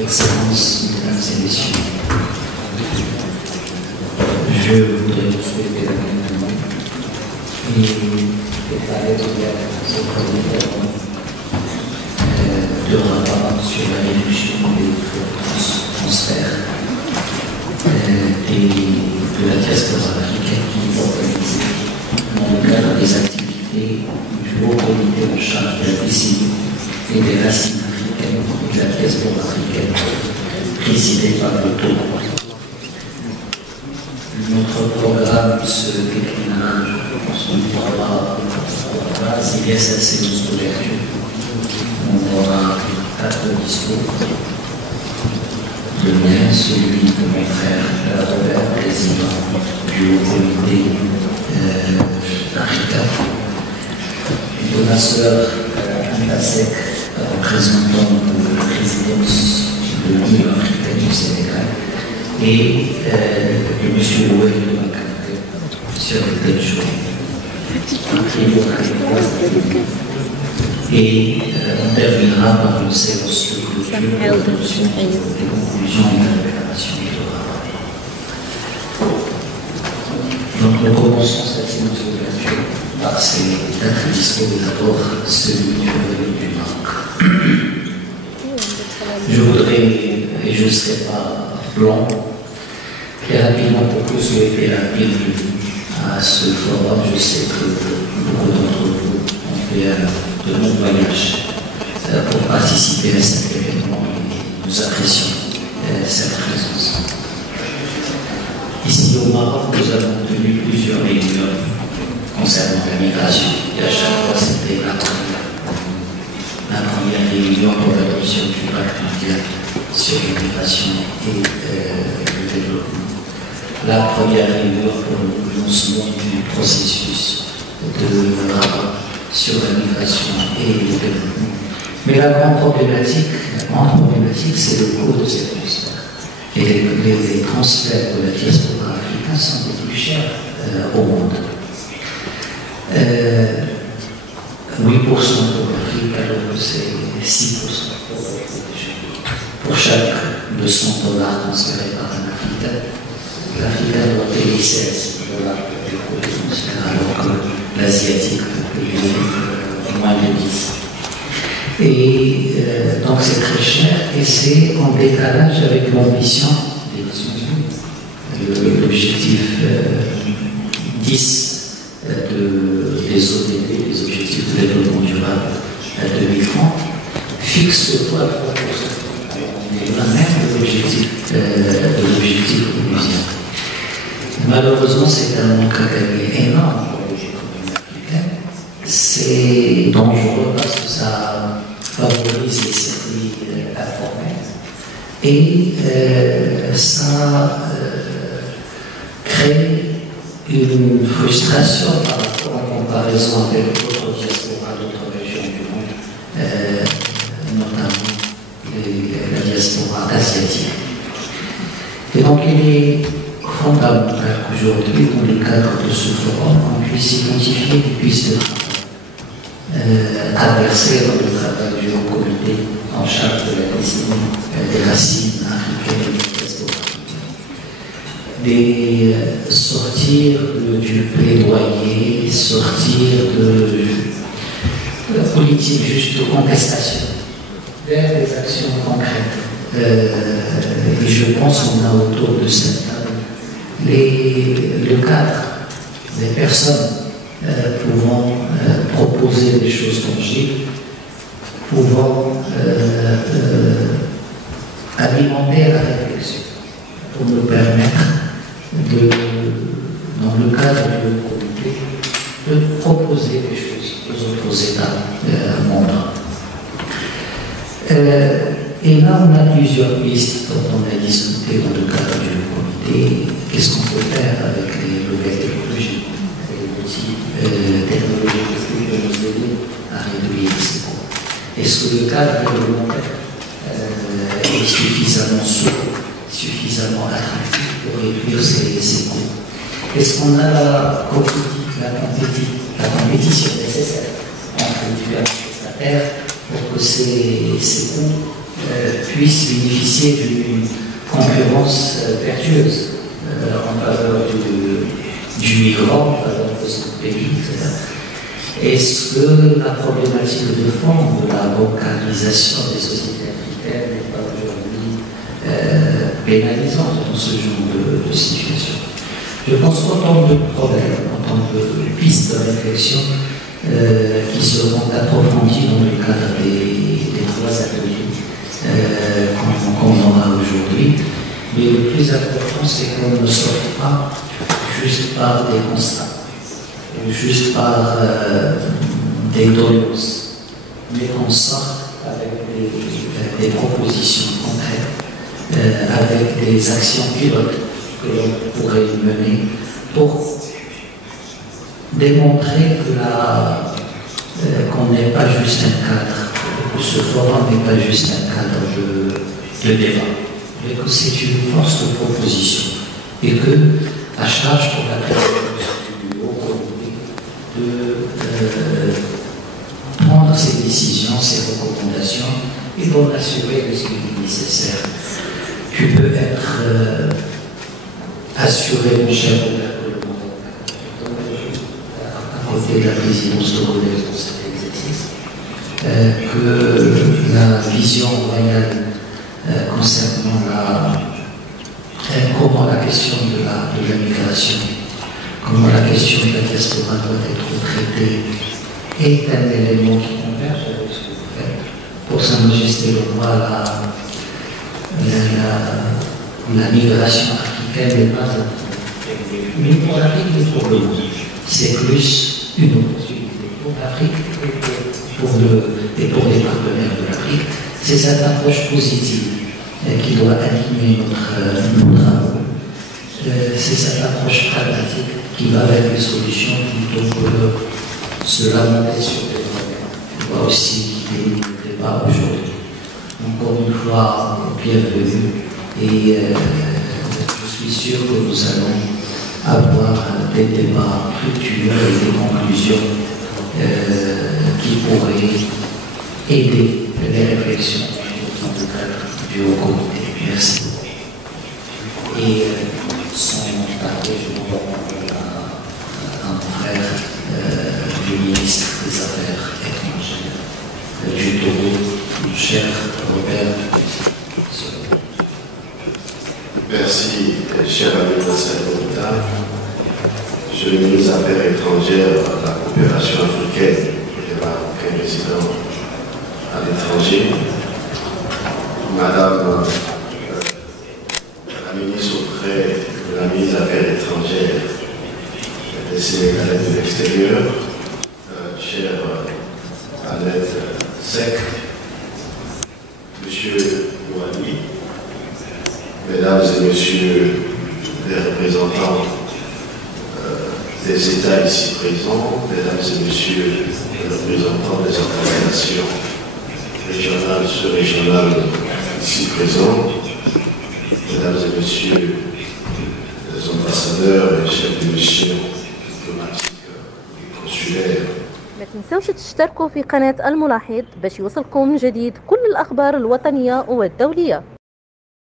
Excellences, Mesdames et Messieurs, je voudrais vous souhaiter la bienvenue et parler de ce premier de rapport sur la réduction des transferts et de la diaspora africaine qui est organisée dans le cadre des activités du Haut Comité en charge de la décennie et des racines africaines et de la diaspora africaine, présidée par le Togo. Notre programme se déclinera en 3 s'il y a cette séance d'ouverture. On aura 4 discours. Le mien, celui de mon frère Robert, président du Haut Comité africain, de ma sœur Anita Sek, représentant de la présidence de l'Union africaine du Sénégal, et de M. Ouel de Macabre, sur le jour. Et on terminera par une séance de clôture des conclusions et de préparation du rapport. Donc nous commençons cette séance d'ouverture par ces 4 discours, d'abord celui du revenu du Maroc. Je voudrais, et je ne serai pas blanc, très rapidement pour que souhaiter la bienvenue à ce forum. Je sais que beaucoup d'entre vous ont fait de longs voyages pour participer à cet événement et nous apprécions cette présence. Ici au Maroc, nous avons tenu plusieurs réunions concernant la migration et à chaque fois c'était la première réunion pour l'adoption du pacte mondial sur l'immigration et le développement. La première réunion pour le lancement du processus de rapport sur la migration et le développement. Mais la grande problématique, c'est le coût de ces transferts. Et les transferts de la diaspora africaine sont les plus chers au monde. 8% pour l'Afrique, alors que c'est 6% pour l'Afrique. Pour chaque $200 transférés par un Africain, l'Africain doit payer $16 pour les transferts, alors que l'Asiatique peut payer moins de 10. Et donc c'est très cher et c'est en décalage avec l'ambition des Nations Unies. L'objectif 10 des ODD, des objectifs de développement durable à 2030, fixe le taux à 3%. On est loin même de l'objectif onusien. Malheureusement, c'est un manque à gagner énorme pour l'économie africaine. C'est dangereux parce que ça favorise les circuits informels et ça crée une frustration par rapport en comparaison avec d'autres diasporas, d'autres régions du monde, notamment la diaspora asiatique. Et donc il est fondamental qu'aujourd'hui, dans le cadre de ce forum, on puisse identifier des pistes de travail, traverser dans le travail du Haut Comité en charge de la décennie des racines africaines et des diasporas. Sortir du plaidoyer, sortir de la politique juste de contestation, vers des actions concrètes. Et je pense qu'on a autour de cette table le cadre des personnes pouvant proposer des choses tangibles, pouvant alimenter la réflexion pour nous permettre dans le cadre du Haut Comité, de proposer des choses aux autres États membres. Et là, on a plusieurs pistes dont on a discuté dans le cadre du Haut Comité. Qu'est-ce qu'on peut faire avec les nouvelles technologies, les outils technologiques qui peuvent nous aider à réduire ces coûts? Est-ce que le cadre réglementaire est suffisamment souple, suffisamment attractif pour réduire ces coûts? Est-ce qu'on a la compétition nécessaire entre les différents prestataires pour que ces coûts puissent bénéficier d'une concurrence vertueuse en faveur du migrant, en faveur de son pays, etc. Est-ce que la problématique de fond de la bancarisation des sociétés africaines n'est pas aujourd'hui pénalisante dans ce genre de situation? Je pense qu'autant de problèmes, autant de pistes de réflexion qui seront approfondies dans le cadre des 3 ateliers qu'on aura aujourd'hui. Mais le plus important, c'est qu'on ne sorte pas juste par des constats, juste par des doléances, mais qu'on sorte avec des propositions concrètes, avec des actions pilotes que l'on pourrait mener pour démontrer qu'on n'est pas juste un cadre, que ce forum n'est pas juste un cadre de débat, mais que c'est une force de proposition et que, à charge pour la présidence du Haut Comité de prendre ses décisions, ses recommandations et d'en assurer le suivi nécessaire. Tu peux être assuré, mon cher à côté de la présidence togolaise dans cet exercice, que la vision royale concernant comment la question de la migration, comment la question de la diaspora doit être traitée est un élément qui converge avec ce que vous faites. Pour Sa Majesté le Roi, la migration africaine n'est pas un problème. Mais pour l'Afrique et pour le monde, c'est plus une opportunité pour l'Afrique et pour les partenaires de l'Afrique. C'est cette approche positive qui doit animer nos travaux. C'est cette approche pragmatique qui va avec les solutions plutôt que se lamenter sur les problèmes. On va aussi guider le débat aujourd'hui. Encore une fois, bienvenue et je suis sûr que nous allons avoir des débats fructueux et des conclusions qui pourraient aider les réflexions dans le cadre du Haut Comité. Merci. Et sans tarder, je vous renvoie à mon frère, le ministre des Affaires étrangères du Togo, mon cher Robert. Merci, cher ami Nasser. Je suis le ministre des Affaires étrangères, de la coopération africaine et des Marocains résidents à l'étranger. Madame la ministre auprès de la ministre des Affaires étrangères des Sénégalais de l'extérieur, chère Annette Sec, Monsieur Ouali, Mesdames et Messieurs les représentants des États ici présents, Mesdames et Messieurs les représentants des organisations régionales, sous-régionales ici présents, Mesdames et Messieurs les ambassadeurs et chefs de mission diplomatiques et consulaires. ما تنسوش تشتركوا في قناة الملاحظ باش يوصلكم من جديد كل الأخبار الوطنية والدولية.